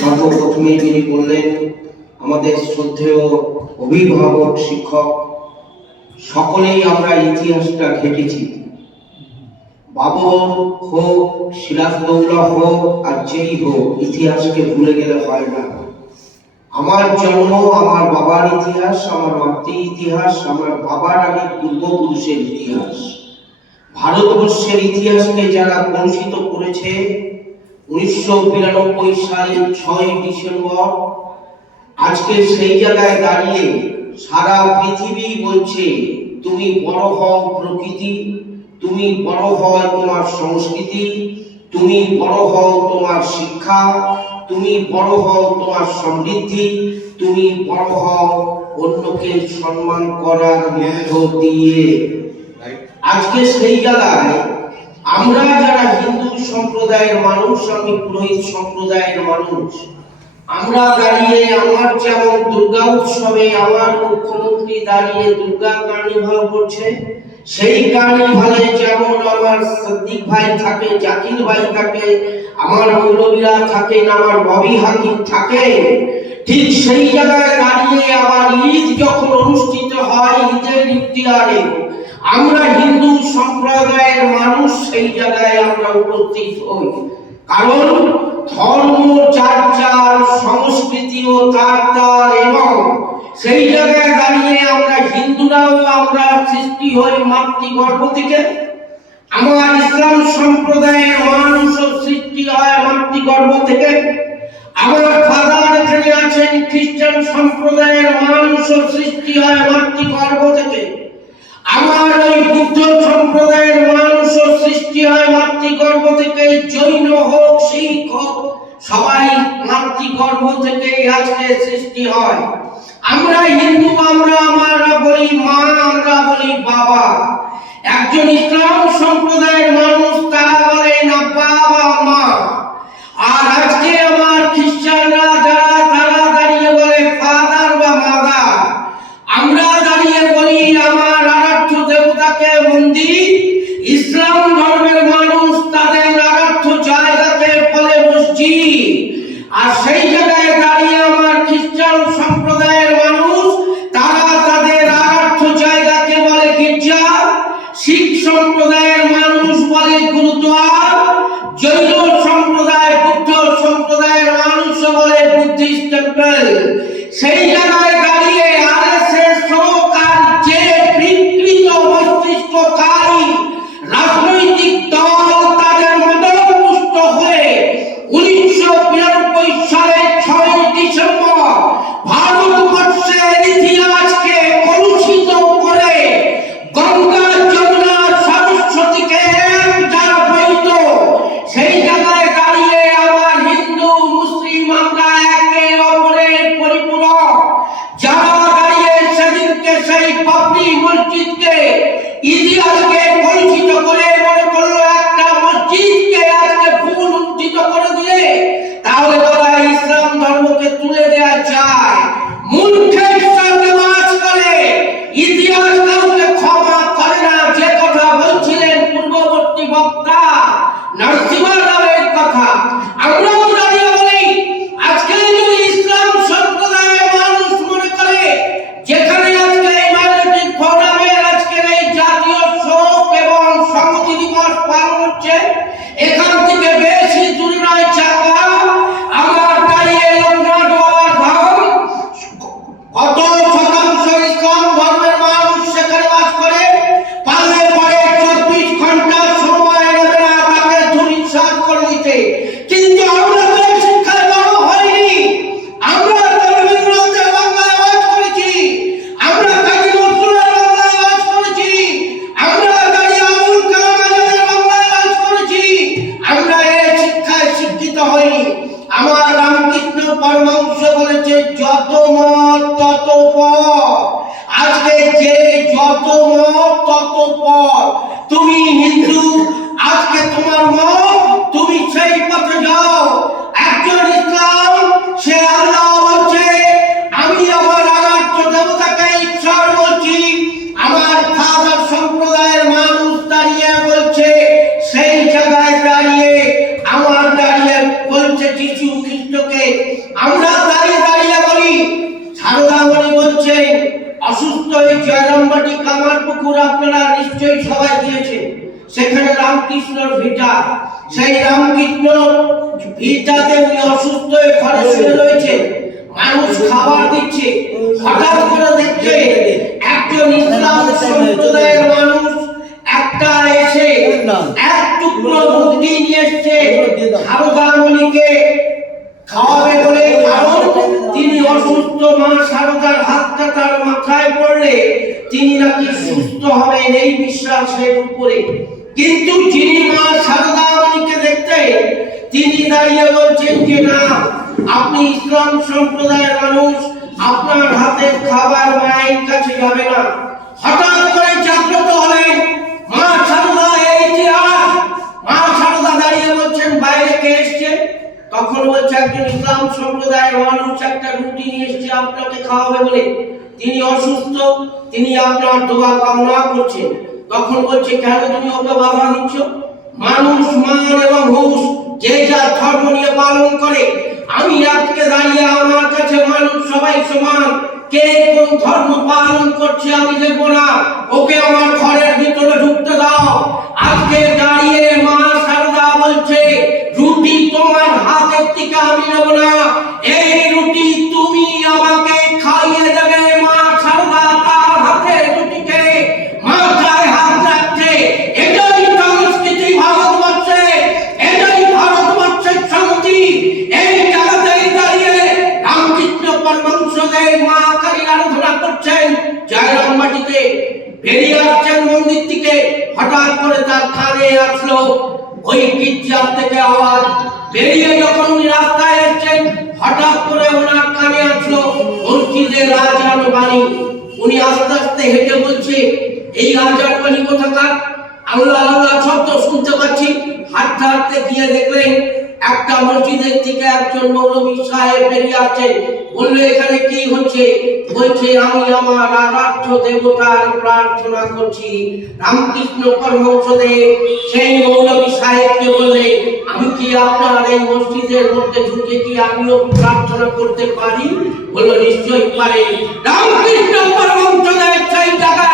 সর্বপ্রথমে তিনি বললেন, আমাদের শ্রদ্ধেয় অভিভাবক শিক্ষক সকলেই আমরা ইতিহাসটা ঘেটেছি। বাবর হোক, সিরাজদৌল্লা হোক, আর যেই হোক, ইতিহাসকে ভুলে গেলে হয় না। আমার জন্ম, আমার বাবার ইতিহাস, আমার মাতৃ ইতিহাস, আমার বাবার আগে পূর্বপুরুষের ইতিহাস, ভারতবর্ষের ইতিহাসকে যারা কলুষিত করেছে 1992 সালের 6 ডিসেম্বর, আজকে সেই জায়গায় দাঁড়িয়ে সারা পৃথিবী বলছে তুমি বড় হও প্রকৃতি, তুমি বড় হও তোমার সংস্কৃতি, তুমি বড় হও তোমার শিক্ষা, তুমি বড় হও তোমার সমৃদ্ধি, তুমি বড় হও অন্যকে সম্মান করার মধ্য দিয়ে। আজকে সেই জায়গায় আমরা যারা হিন্দু সম্প্রদায়ের মানুষ, আমি পুরোহিত সম্প্রদায়ের মানুষ, আমরা দাঁড়িয়ে আমার যেমন দুর্গা উৎসবে আমার মুখ্যমন্ত্রী দাঁড়িয়ে দুর্গা কার্নিভাল করছে, সেই কার্নিভালে যেমন আমার সিদ্দিক ভাই থাকে, জাকির ভাই থাকে, আমার মৌলবীরা থাকেন, আমার ববি হাকিম থাকে, ঠিক সেই জায়গায় দাঁড়িয়ে আবার ঈদ যখন অনুষ্ঠিত হয়, ঈদের ইফতিহারে আমরা হিন্দু সম্প্রদায়ের মানুষ সেই জায়গায় আমরা উপস্থিত হই। কারণ ধর্ম যার যার, সংস্কৃতিও তার তার, এবং সেই জায়গায় দাঁড়িয়ে আমরা হিন্দুরাও আমরা সৃষ্টি হই মাতৃগর্ভ থেকে। আমার ইসলাম সম্প্রদায়ের মানুষও সৃষ্টি হয় মাতৃগর্ভ থেকে। আমার ফাদার এখানে আছেন, খ্রিস্টান সম্প্রদায়ের মানুষও সৃষ্টি হয় মাতৃগর্ভ থেকে। আমার ওই বুদ্ধ সম্প্রদায়ের মানুষও সৃষ্টি হয় মাতৃগর্ভ থেকে। জৈন হোক, শিখ হোক, সবাই মাতৃগর্ভ থেকে আজকে সৃষ্টি হয়। আমরা হিন্দু, আমরা বলি মা, আমরা বলি বাবা। একজন ইসলাম সম্প্রদায়ের মানুষ তারা বলেন আব্বা বা মা। আর আজকে আমার খ্রিস্টানরা যারা, তারা দাঁড়িয়ে বলে ফাদার বা মাদার। আমরা দাঁড়িয়ে বলি আমার আরাধ্য দেবতাকে মন্দির। ইসলাম ধর্মের মানুষ তাদের আরাধ্য জায়গাকে বলে মসজিদ। আর সেই জায়গায় দাঁড়িয়ে আমার খ্রিস্টান সম্প্রদায়ের মানুষ তারা তাদের আরাধ্য জায়গাকে বলে গির্জা। শিখ সম্প্রদায়ের মানুষ বলে গুরুদ্বার। জৈন সম্প্রদায়, বুদ্ধ সম্প্রদায়ের মানুষ বলে বুদ্ধিস্ট টেম্পল। সেই জায়গায় দাঁড়িয়ে আরএসএস সরকার যে বিকৃত মস্তিষ্ককারী রাজনৈতিক দল তাদের মদতপুষ্ট হয়ে 1992 সালের 6 ডিসেম্বর ভারতবর্ষের ইতিহাসকে কলুষিত করে গঙ্গা, যমুনা, সরস্বতীকে যারা বইত, সেই জায়গায় দাঁড়িয়ে আমার হিন্দু মুসলিম আমরা একে অপরের পরিপূরক। যারা দাঁড়িয়ে সেদিনকে সেই বাবরি মসজিদকে, ইতিহাসকে কলুষিত করে মনে করলো একটা মসজিদকে আজকে ভুল উন্নীত করে দিলে তাহলে বলা ইসলাম ধর্মকে তুলে দেওয়া যায়। মূর্খের সঙ্গে বাস করে, ইতিহাস কাউকে ক্ষমা করে না। যে কথা বলছিলেন পূর্ববর্তী বক্তা নরসিমা রাওয়ের কথা, আমরাও দাঁড়িয়ে বলি আজকে যদি ইসলাম সম্প্রদায়ের মানুষ মনে করে যেখানে আজকে এই মাইনরিটি ফোরামের আজকের এই জাতীয় শোক এবং সংহতি দিবস পালন হচ্ছে, এখান থেকে বেশি দূরে নয় চাকা আমার দাঁড়িয়ে লোকনাথ বাবার ধাম। কত শতাংশ ইসলাম ধর্মের মানুষ সেখানে বাস করে, পারলে পরে 24 ঘন্টা সময় নেবে না তাকে ধূলিসাৎ করে দিতে। কিন্তু আমরা তো শিক্ষায় বড় হয়নি। আমরা তো রবীন্দ্রনাথের বাংলায় আওয়াজ করেছি, আমরা কাজী নজরুলের বাংলায় আওয়াজ করেছি, আমরা দাঁড়িয়ে আবুল কালাম আজাদের বাংলায় আওয়াজ করেছি। আমরা এই শিক্ষায় শিক্ষিত হইনি। আমার রামকৃষ্ণ পরমহংস বলেছে যত মত তত পথ। আজকে যে যত মত তত পথ। তুমি হিন্দু, আজকে তোমার মত, তুমি সেই পথে যাও। একজন ইসলাম, সে আল্লাহ বলছে আমি আমার আরাধ্য দেবতাকে ঈশ্বর বলছি। আমার ফাদার সম্প্রদায়ের মানুষ দাঁড়িয়ে বলছে সেই জায়গায় দাঁড়িয়ে আমার দাঁড়িয়ে বলছে রামকৃষ্ণর ভিটা। সেই রামকৃষ্ণ ভিটাতে উনি অসুস্থ হয়ে ঘরে শুয়ে রয়েছেন, মানুষ খাবার দিচ্ছে। হঠাৎ করে দেখছে একজন ইসলাম সম্প্রদায়ের মানুষ একটা এসে এক টুকরো রুটি নিয়ে এসছে সারদামণিকে খাওয়াবে বলে। কারণ তিনি অসুস্থ, মা সারদার হাতটা তার মাথায় পড়লে তিনি নাকি সুস্থ হবেন এই বিশ্বাসের উপরে। কিন্তু যিনি মা সারদামণিকে দেখতে, তিনি দাঁড়িয়ে বলছেন যে না, আপনি ইসলাম সম্প্রদায়ের মানুষ, আপনার হাতের খাবার মায়ের কাছে যাবে না। হঠাৎ করে জাগ্রত হলেন মা সারদা। এই ইতিহাস। মা সারদা দাঁড়িয়ে বলছেন বাইরে কে এসছে? তখন বলছে একজন ইসলাম সম্প্রদায়ের মানুষ একটা রুটি নিয়ে এসছে আপনাকে খাওয়াবে বলে। তিনি অসুস্থ, তিনি আপনার দোয়া কামনা করছেন। তখন বলছে কেন তুমি ওকে বাধা দিচ্ছ? মানুষ মান এবং হুঁশ যে যা ধর্ম নিয়ে পালন করে। আমি আজকে দাঁড়িয়ে আমার কাছে মানুষ সবাই সমান, কে কোন ধর্ম পালন করছে আমি দেখবো না, ওকে আমার ঘরের ভিতরে ঢুকতে দাও। আজকে দাঁড়িয়ে মা সারদা বলছে রুটি তোমার হাতের থেকে আমি নেব না, এই রুটি তুমি আমাকে খাইয়ে দেবে। মা সারদা তার হাতের রুটিকে মাথায় হাত রাখছে। এটাই সংস্কৃতি ভারতবর্ষে, এটাই ভারতবর্ষের সংস্কৃতি। এই জায়গাতেই দাঁড়িয়ে রামকৃষ্ণ পরমহংসদেব মা কালীর আরাধনা করছেন জয়রাম মাটিতে। বেরিয়ে আসছেন মন্দির থেকে, হঠাৎ করে তার কানে আসলো ওই গির্জার থেকে আওয়াজ। বেরিয়ে যখন উনি রাস্তায় এসছেন, হঠাৎ করে ওনার কানে আসলো মসজিদের আজান বাণী। উনি আস্তে আস্তে হেঁটে বলছে এই আজান বাণী কোথাকার? আল্লাহ আল্লাহ শব্দ শুনতে পাচ্ছি। হাঁটতে হাঁটতে গিয়ে দেখলেন একটা মসজিদের থেকে একজন মৌলভী সাহেব বেরিয়ে আসছেন। বললো এখানে কি হচ্ছে? বলছে আমি আমার আরাধ্য দেবতার প্রার্থনা করছি। রামকৃষ্ণ পরমহংসদেব সেই মৌলভী সাহেবকে বললেন আমি কি আপনার এই মসজিদের মধ্যে ঢুকে কি আমিও প্রার্থনা করতে পারি? বললো নিশ্চয়ই পারেন। রামকৃষ্ণ পরমহংসদেব সেই জায়গায়